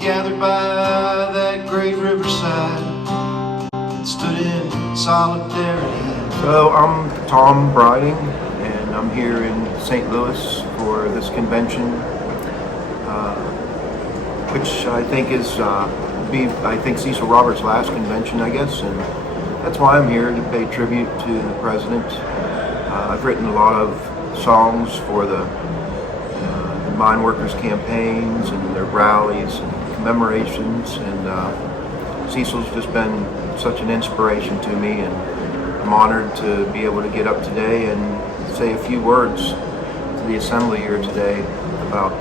gathered by that great riverside and stood in solidarity. So I'm Tom Breiding, and I'm here in St. Louis for this convention, which I think is Cecil Roberts' last convention, I guess, and that's why I'm here, to pay tribute to the president. I've written a lot of songs for the mine workers campaigns and their rallies and commemorations, and Cecil's just been such an inspiration to me, and I'm honored to be able to get up today and say a few words to the assembly here today about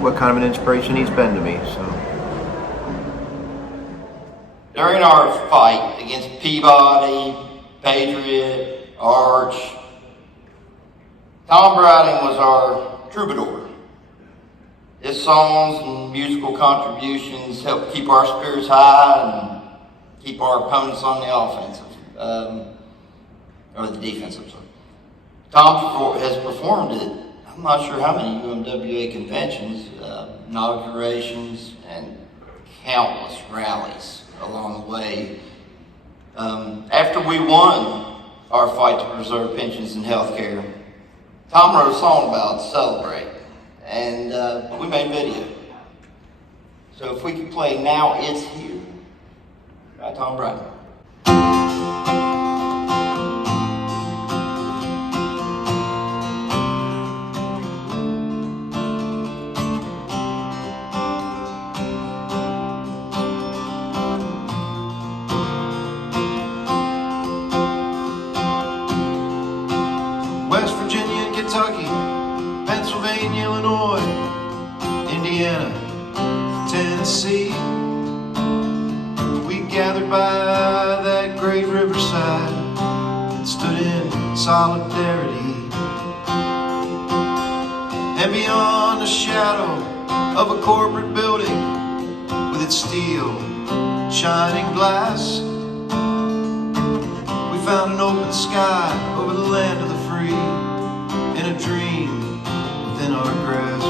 what kind of an inspiration he's been to me. So, during our fight against Peabody, Patriot, Arch, Tom Breiding was our Troubadour. His songs and musical contributions helped keep our spirits high and keep our opponents on the offensive, or the defensive side. Tom has performed at, I'm not sure how many UMWA conventions, inaugurations, and countless rallies along the way. After we won our fight to preserve pensions and health care, Tom wrote a song about Celebrate, and we made a video. So if we could play Now It's Here by Tom Breiding. West Virginia, Kentucky, Pennsylvania, Illinois, Indiana, Tennessee. We gathered by that great riverside and stood in solidarity. And beyond the shadow of a corporate building with its steel shining glass, we found an open sky over the land of the free, and a dream within our grasp.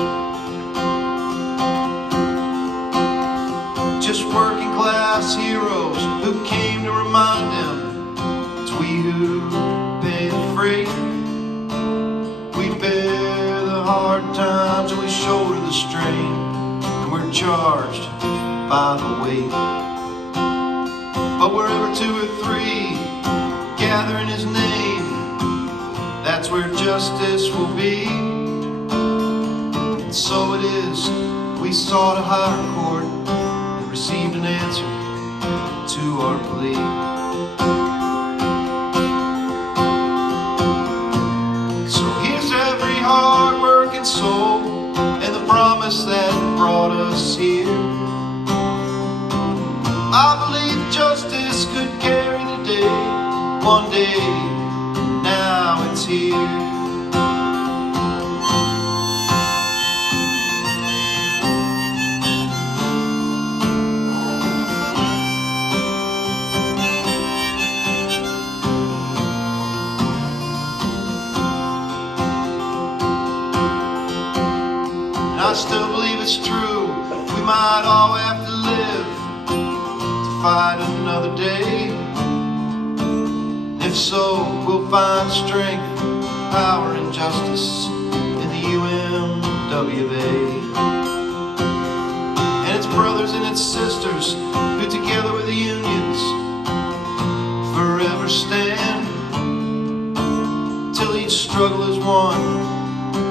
Just working class heroes who came to remind them it's we who pay the freight. We bear the hard times and we shoulder the strain, and we're charged by the weight. But wherever two or three gather in his name, that's where justice will be. And so it is, we sought a higher court and received an answer to our plea. So here's every hard-working soul and the promise that brought us here. I believe justice could carry the day, one day. Now it's here. And I still believe it's true. We might all have to live to fight another day. If so, we'll find strength, power, and justice in the UMWA. And its brothers and its sisters who together with the unions forever stand, till each struggle is won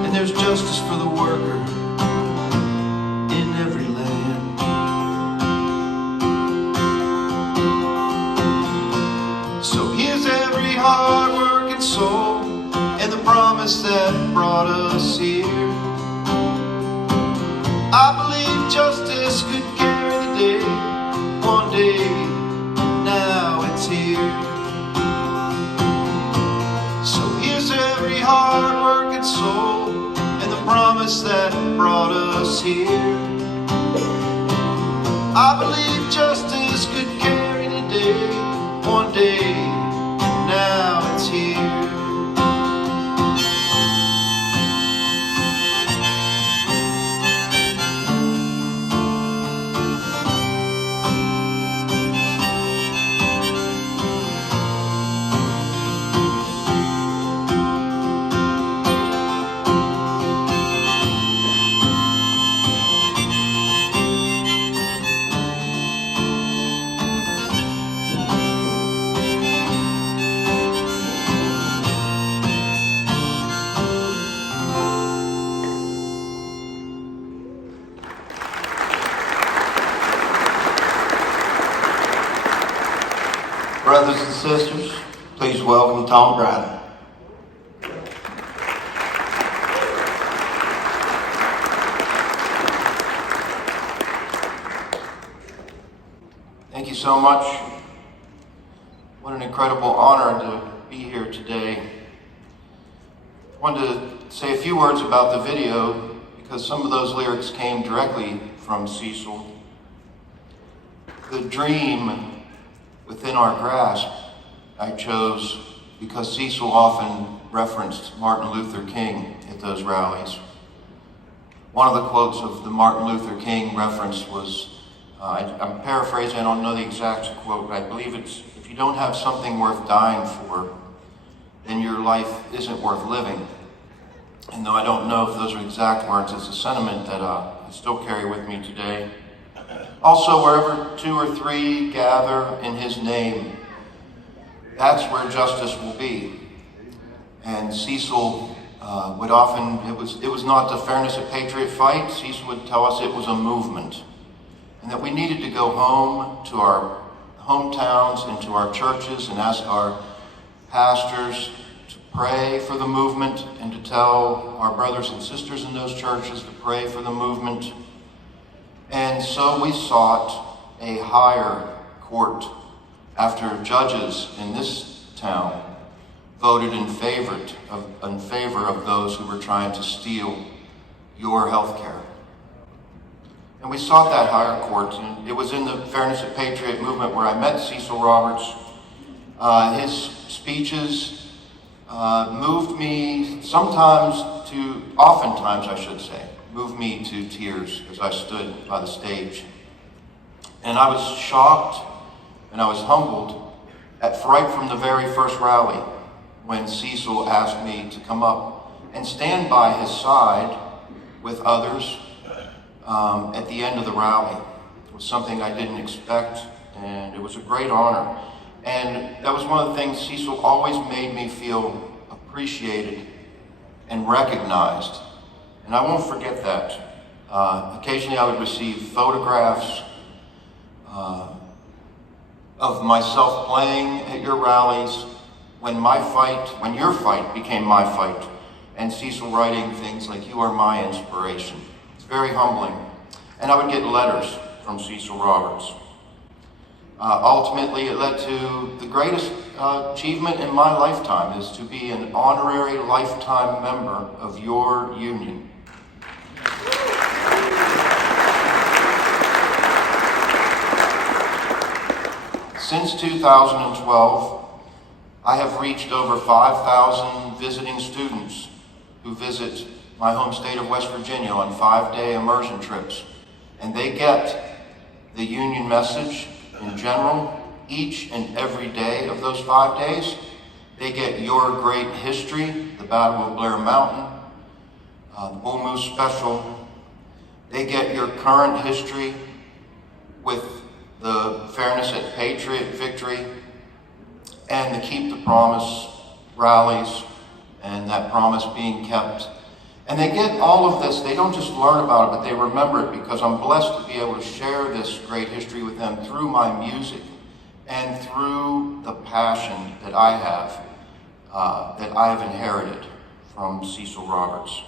and there's justice for the worker in every land. So here's every hard-working soul and the promise that brought us here. I believe justice could carry the day, one day. Now it's here. So here's every hard-working soul and the promise that brought us here. I believe justice could carry the day, one day. Now it's here. Brothers and sisters, please welcome Tom Breiding. Thank you so much. What an incredible honor to be here today. I wanted to say a few words about the video because some of those lyrics came directly from Cecil. The dream within our grasp I chose because Cecil often referenced Martin Luther King at those rallies. One of the quotes of the Martin Luther King reference was, I'm paraphrasing, I don't know the exact quote, but I believe it's, if you don't have something worth dying for, then your life isn't worth living. And though I don't know if those are exact words, it's a sentiment that I still carry with me today. Also, wherever 2 or 3 gather in his name, that's where justice will be. And Cecil would often, it was not the Fairness at Patriot fight. Cecil would tell us it was a movement. And that we needed to go home to our hometowns and to our churches and ask our pastors to pray for the movement and to tell our brothers and sisters in those churches to pray for the movement. And so we sought a higher court after judges in this town voted in favor of those who were trying to steal your health care. And we sought that higher court, and it was in the Fairness at Patriot movement where I met Cecil Roberts. His speeches moved me oftentimes I should say, moved me to tears as I stood by the stage. And I was shocked and I was humbled right from the very first rally when Cecil asked me to come up and stand by his side with others at the end of the rally. It was something I didn't expect, and it was a great honor. And that was one of the things Cecil always made me feel appreciated and recognized. And I won't forget that. Occasionally I would receive photographs of myself playing at your rallies when your fight became my fight, and Cecil writing things like, "You are my inspiration." It's very humbling. And I would get letters from Cecil Roberts. Ultimately, it led to the greatest achievement in my lifetime, is to be an honorary lifetime member of your union. Since 2012, I have reached over 5,000 visiting students who visit my home state of West Virginia on 5-day immersion trips. And they get the union message in general each and every day of those 5 days. They get your great history, the Battle of Blair Mountain, the Bull Moose Special. They get your current history with the Fairness at Patriot victory and the Keep the Promise rallies and that promise being kept. And they get all of this. They don't just learn about it, but they remember it, because I'm blessed to be able to share this great history with them through my music and through the passion that I have inherited from Cecil Roberts.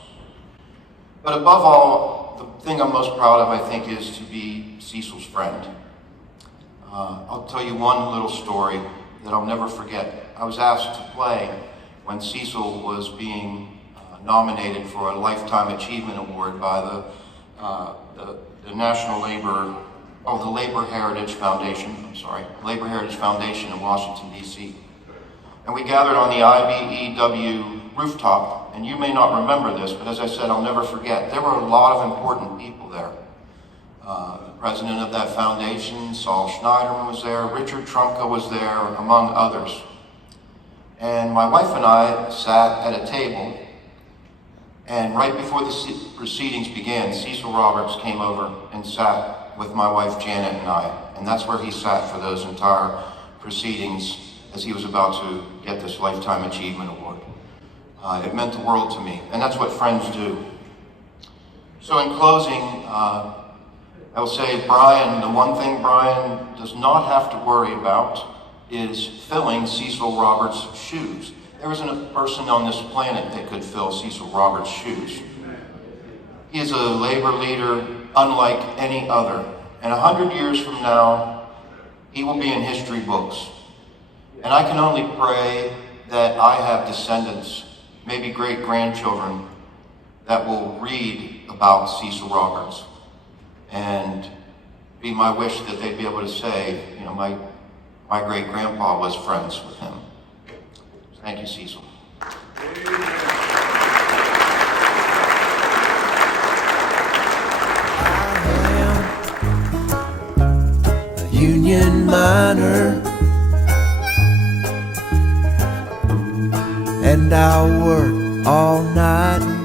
But above all, the thing I'm most proud of, I think, is to be Cecil's friend. I'll tell you one little story that I'll never forget. I was asked to play when Cecil was being nominated for a Lifetime Achievement Award by the National Labor, the Labor Heritage Foundation in Washington, D.C. And we gathered on the IBEW rooftop, and you may not remember this, but as I said, I'll never forget. There were a lot of important people there. The president of that foundation, Saul Schneiderman, was there, Richard Trumka was there, among others. And my wife and I sat at a table, and right before the proceedings began, Cecil Roberts came over and sat with my wife Janet and I, and that's where he sat for those entire proceedings as he was about to get this Lifetime Achievement Award. It meant the world to me, and that's what friends do. So in closing, I will say, Brian, the one thing Brian does not have to worry about is filling Cecil Roberts' shoes. There isn't a person on this planet that could fill Cecil Roberts' shoes. He is a labor leader unlike any other. And 100 years from now, he will be in history books. And I can only pray that I have descendants, maybe great-grandchildren, that will read about Cecil Roberts. And be my wish that they'd be able to say, you know, my great-grandpa was friends with him. Thank you, Cecil. Union miner, and I'll work all night